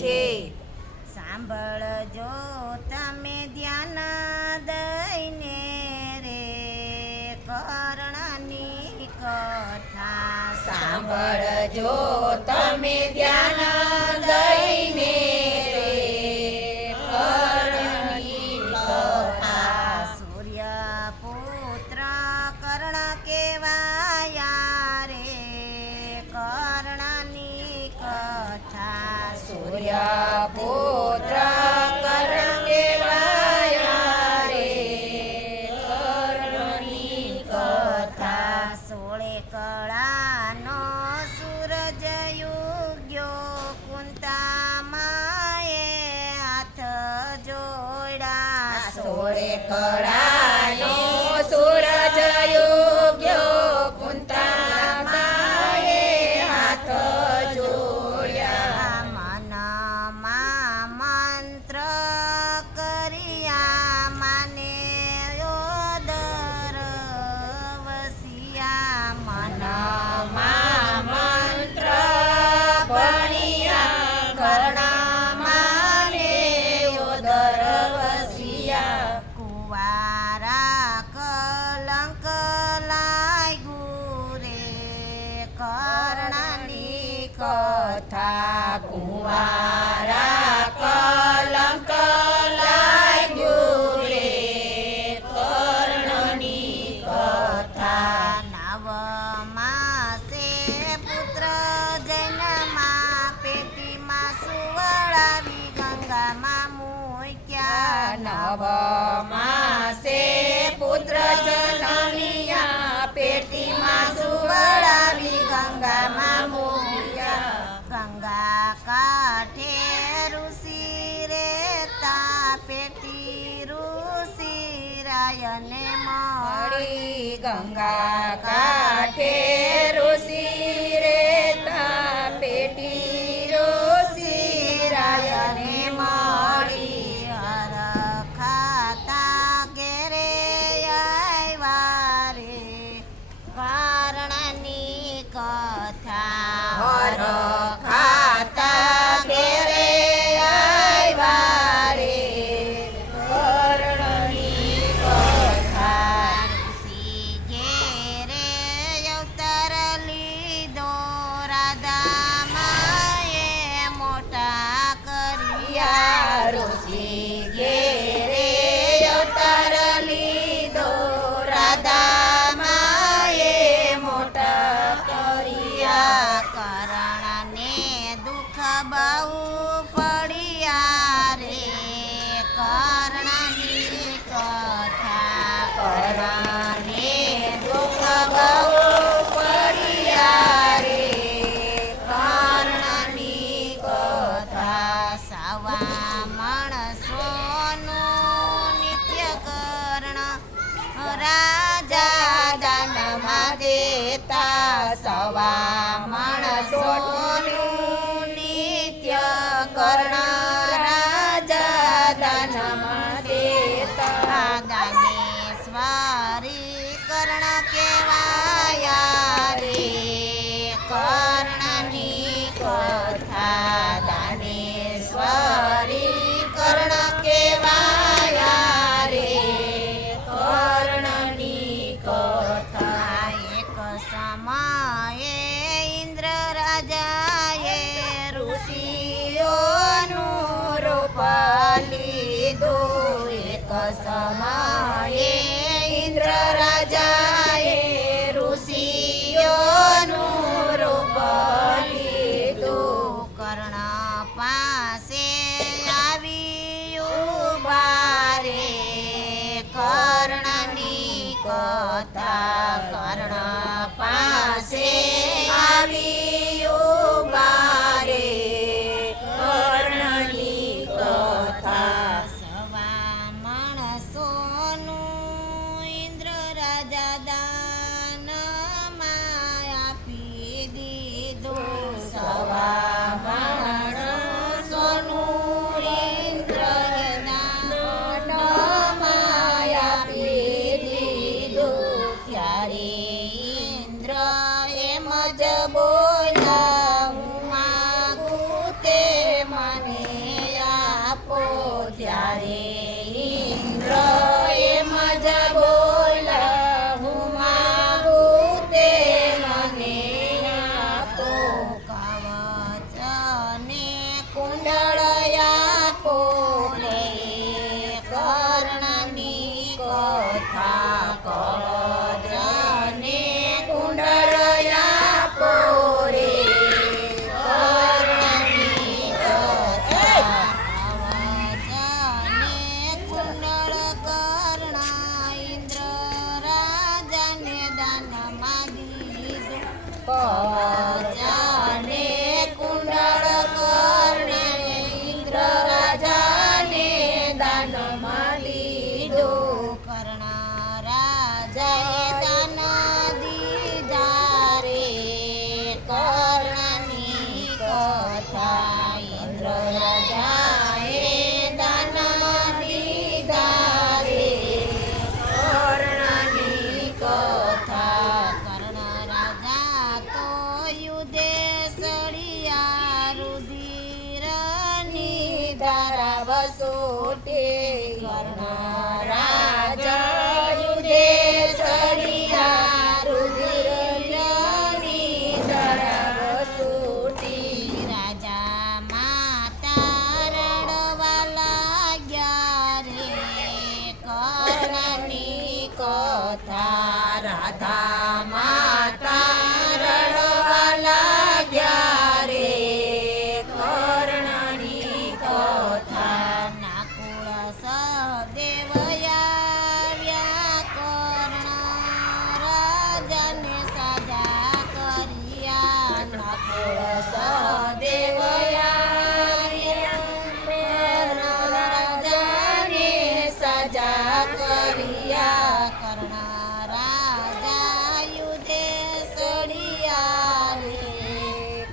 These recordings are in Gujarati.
છે. સાંભળજો તમે ધ્યાન દઈને રે કર્ણની કથા. સાંભળજો તમે ધ્યાન દઈને રે કર્ણની કથા. સૂર્યપુત્ર કર્ણ કેવાયા રે કર્ણની કથા. સૂર્યપુત્ર કર્ણ કેવાયા રે કર્ણની કથા. સોળે કળાનો સૂરજ યુગ્યો કુંતા માએ હાથ જોડા. સોળે કળાનો સૂરજ યુગ્યો કુંતા માએ હાથ જોડ્યા. મનમાં મંત્ર કર્યા માને યોદર વસિયા. મનમાં મંત્ર ભણ્યા કર્ણમાને યોદર વસિયા. કુવારા કલંક લાગ્યું રે કર્ણની કથા. કુંવારા કલંક લાગ્યું રે કર્ણની કથા. નવ માસે પુત્ર જન્મા પેટીમાં સુવડાવી ગંગામાં મૂક્યા. નવ માસે પુત્ર જન્મ્યા પેટીમાં સુવડાવી ગંગામાં મૂક્યા. ગંગા કાંઠે ઋષિ રેતા પેટી ઋષિ રાયને મળી. ગંગા કાંઠે ઋષિ રેતા પેટી ઋષિ રાયને મળી. હરખાતા ઘેરે આવ્યા રે કર્ણની કથા. હરખાતા ઘેરે આવ્યા રે કર્ણની કથા. ઋષિ ઘેરે અવતાર લીધો રાધા માએ મોટા કર્યા. ઋષિ ઘેરે અવતાર લીધો રાધા માએ મોટા કર્યા. કરણને દુઃખ બહુ પડ્યા રે કર્ણની કથા. કરણને દુઃખ બહુ પડ્યા રે કર્ણની કથા. સવા માણસોનું નિત્ય કર્ણ રાજા દાનમાં દેતા. સવા માણસોનું નિત્ય કર્ણ રાજા દાનમાં દેતા. દાનેશ્વરી કર્ણ કેવાયા રે કર્ણની કથા. દાનેશ્વરી કર્ણ કેવાયા રે કર્ણની કથા. એક સમયે ઇન્દ્ર રાજાએ ઋષિઓનું રૂપ લીધું. એક સમયે ઇન્દ્ર રાજાએ ઋષિઓનું રૂપ લીધું. કર્ણ પાસે આવી ઉભા રે કર્ણની કથા. કર્ણ પાસે આવી ઉભા રે કર્ણની કથા. સવા માણસોનું ઇન્દ્ર રાજા દાનમાં આપી દીધું. સવા માણસોનું ઇન્દ્ર દાનમાં આપી દીધું. ત્યારે ઇન્દ્ર એમ જ બોલ્યા ત્યારે ઇન્દ્ર એમ જ બોલ્યા, હું માગું તે મને આપો. કવચ અને કુંડળ આપો રે, કર્ણની કથા. કવચ અને કુંડળ આપો રે, કર્ણની કથા. કવચ અને કુંડળ કર્ણ ઇન્દ્ર રાજાને દાનમાં દીધું. કવચ અને કુંડળ કર્ણે ઇન્દ્ર રાજાને દાનમાં લીધું. કર્ણ રાજાએ દાન દીધા રે, કર્ણની કથા. ઇન્દ્ર રાજાએ દાનમાં દીધા રે, કર્ણની કથા. કર્ણ રાજા તો યુધે સળિયા રુધિરની ધારા વસોટે. કર્ણ રાજા યુધે ચડિયા, રુધિરની ધારા વસોટી. રાજા માતા રડવા લાગ્યા રે, કર્ણની કથા. રાધા માતા રડવા લાગ્યા રે, કર્ણની કથા. નાકુળ સહદેવ આવ્યા, કર્ણ રાજાને સાજા કર્યા. નકુળ સહદેવ આવ્યા, કર્ણ રાજાને સજા કર્યા. કર્ણ રાજા યુધે સળિયા રે,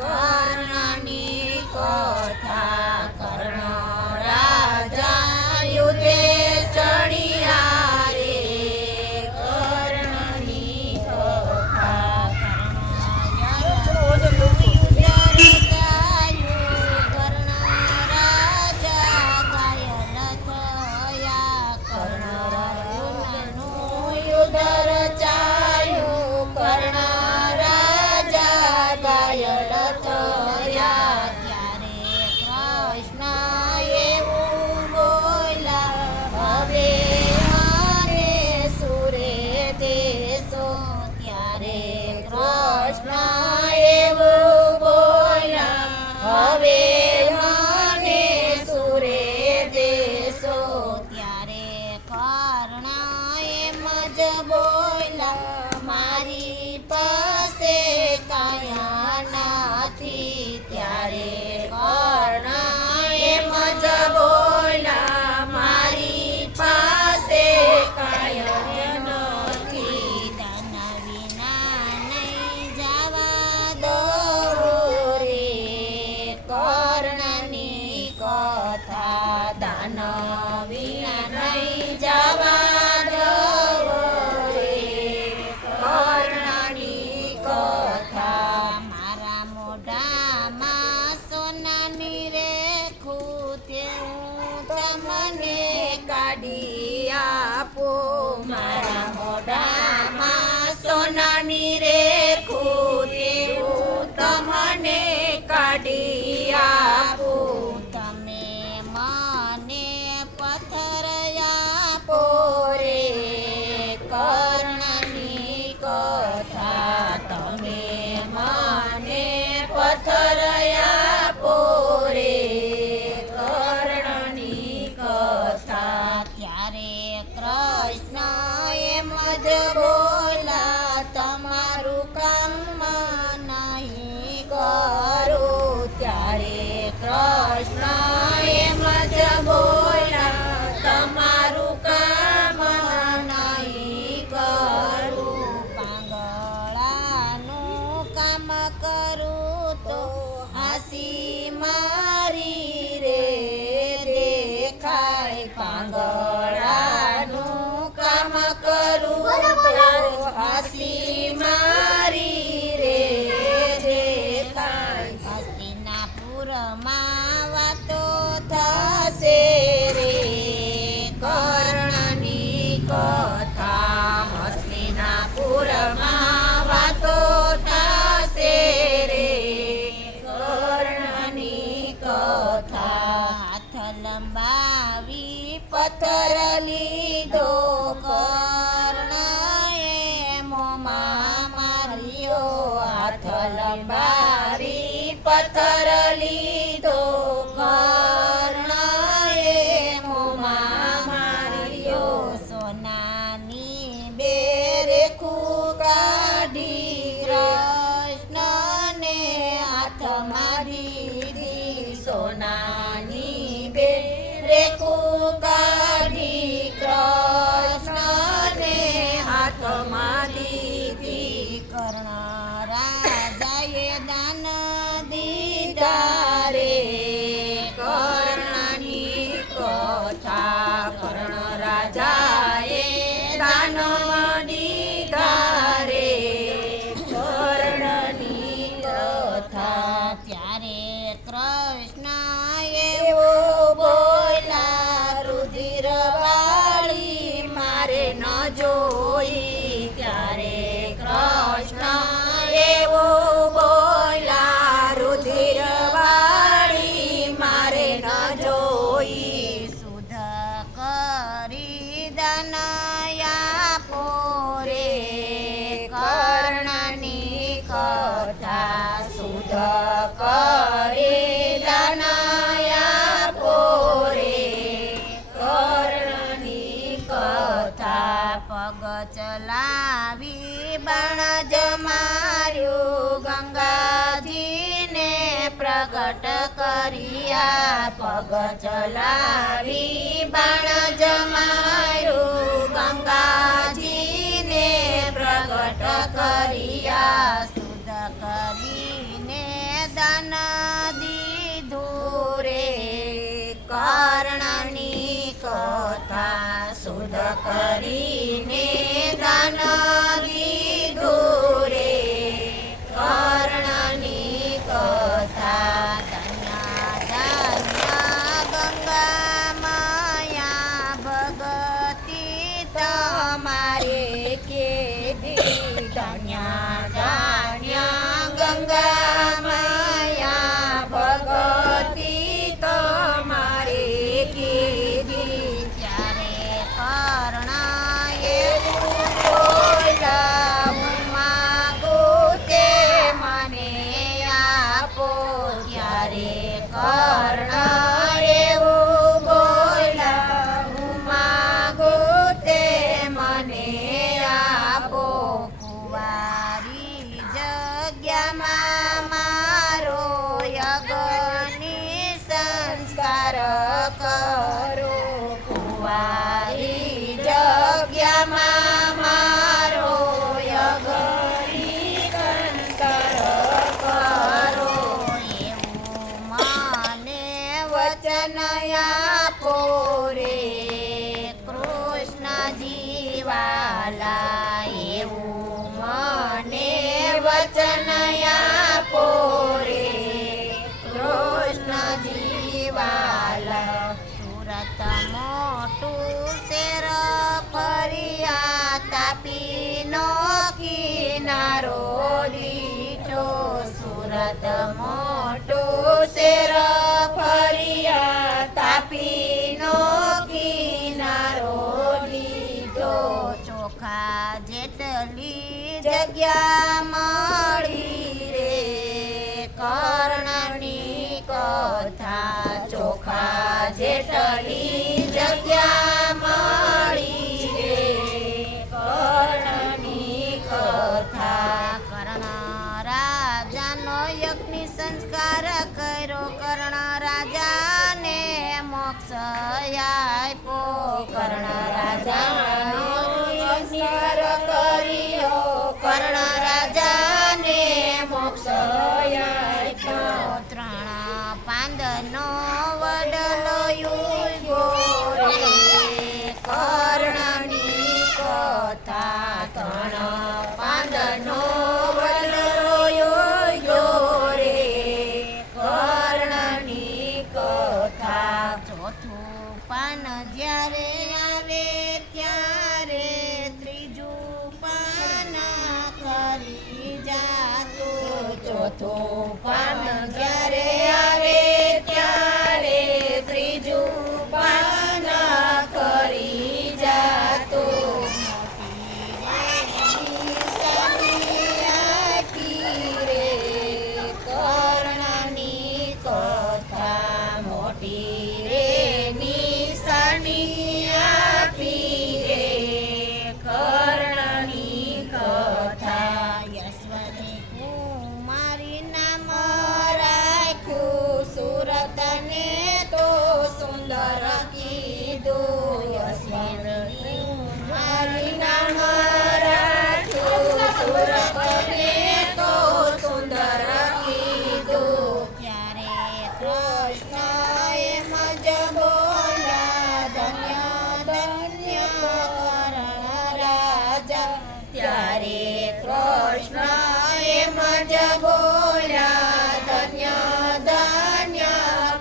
કર્ણની કથા. કર્ણ રાજા યુધે ચડિયા રે, કર્ણની કથા. યુદ્ધ રચાયું, કર્ણ રાજા ઘાયલ થયા. એવું બોલ્યા, હવે મને સુરે દેશો. ત્યારે કૃષ્ણ એવું બોલ્યા, હવે મને સુરે દેશો. ત્યારે કર્ણ એમ જ બોલ્યા, મારી પાસે કાયા નથી. ત્યારે કર્ણ એમ જ બોલ્યા, મારી પાસે કાયા નથી. દાન વિના નહીં જવા દો રે, કર્ણની કથા. દાન વિના નહીં જવા દો રે, કર્ણની કથા. મારા મોઢામાં સોનાની રેખું તે હું તમને કાઢી આપો. મારા મોઢામાં સોનાની રેખું તેવું તમને કાઢી આપું. તમે મને પથ્થર આપો પોરે કર્ણની કથા. તમે મને પથ્થર આપો રે, કર્ણની કથા. ત્યારે કૃષ્ણ એમ જ બોલા, તમારું કામ નહીં કરું. ત્યારે કૃષ્ણ એમ જ બોલા, તમારું કામ નહીં કરું. પાંગળાનું કામ કરું તો હાસી મારી રે દેખાય. પાંગળાનું કામ કરું તો હાસી મારી રે દેખાય. હસ્તિનાપુરમાં વાતો લંબાવી પથ્થર લીધો કર્ણએ મોમાં માર્યો હાથ લંબાવી પથ્થર લીધો કર્ણએ મોમાં માર્યો સોનાની બેરેખું કાઢી કૃષ્ણને હાથમાં દીધી સોનાની બેરેખું કાઢી કૃષ્ણને હાથમાં દીધી કર્ણ રાજાએ દાન દીધા રે કર્ણની કથા કર્ણ રાજાએ દાન દીધા રે કર્ણની કથા ત્યારે કૃષ્ણએ એવો બોલા રુધિર વાળી મારે ન જોઈ ત્યારે કૃષ્ણ એવો બોલા રુધિર વાળી મારે ન જોઈ શુદ્ધ કરી દાન આપો રે કર્ણની કથા શુદ્ધ કરી દાન આપો રે કર્ણની કથા પગ ચલાવી બાણ જમાર્યું ગંગાજીને પ્રગટ કર્યા પગ ચલાવી બાણ જમાયું ગંગાજીને પ્રગટ કર્યા શુદ્ધ કરીને દાન દીધું રે કર્ણની કથા શુદ્ધ કરીને દાન દીધું રે કર્ણની કથા ધન્ય ધન્ય ગંગા માયા ભગતી તમારે કેદી ધન્ય ધન્ય ગંગા માયા ભગતી તમારે કીધી ત્યારે કર્ણએ બોલા હું માગું તે મને આપો ત્યારે કર્ણ એવું બોલા હું માગું તે મને આપો કુંવારી જગ્યામાં મારો યજ્ઞની સંસ્કાર કરો કુંવારી જગ્યામાં મારો યજ્ઞની સંસ્કાર કરો એવું મને વચન આપો રે કૃષ્ણજી વાલા એવું મને વચન આપો રે કૃષ્ણજી વાલા સુરત મોટું શેર ફર્યા તાપીનો કિનારો લીધો સુરત મોટું શેર ફર્યા તાપીનો કિનારો લીધો ચોખા જેટલી જગ્યા મળી રે કર્ણની કથા ચોખા જેટલી જગ્યા મળી રે કર્ણની કથા કર્ણ રાજાનો યજ્ઞ સંસ્કાર કર્યો કર્ણ રાજાને મોક્ષ આપ્યો કર્ણ રાજાનો સંસ્કાર કર્યો કર્ણ રાજાને મોક્ષ આપ્યો ત્રણ પાંદનો વડલો યુગ્યો રે કર્ણની કથા ત્રણ પાંદનો વડલો યોગ્યો રે કર્ણની કથા ચોથું પાન જ્યારે આવે ત્યારે ત્રીજું પાન કરી જાતું ચોથું પાન જ્યારે આવે ત્યારે આપી રે નિશાની આપી રે કર્ણની કથા યશવંતી કુમારી નામ રાખ્યું સુરતને તો સુંદર કીધું યશવંતી મારી નામ રાખ્યું સુરતને તો સુંદર કીધું ત્યારે કૃષ્ણ એમ જ બોલ્યા ધન્ય ધન્ય કરણ રાજા ત્યારે કૃષ્ણ એમ જ બોલ્યા ધન્ય ધન્ય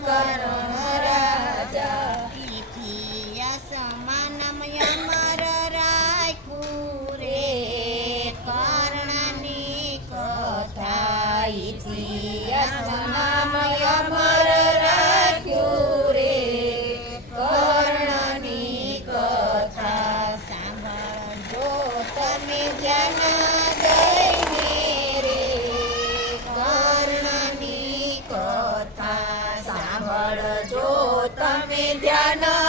કરણ રાજા ઇતિહાસમાં નામ અમર રાખ્યું રે કર્ણની કથા ઇતિહાસમાં અમર રાખ્યું રે કર્ણની કથા સાંભળજો તમે ધ્યાન દઈને રે કર્ણની કથા સાંભળજો તમે ધ્યાન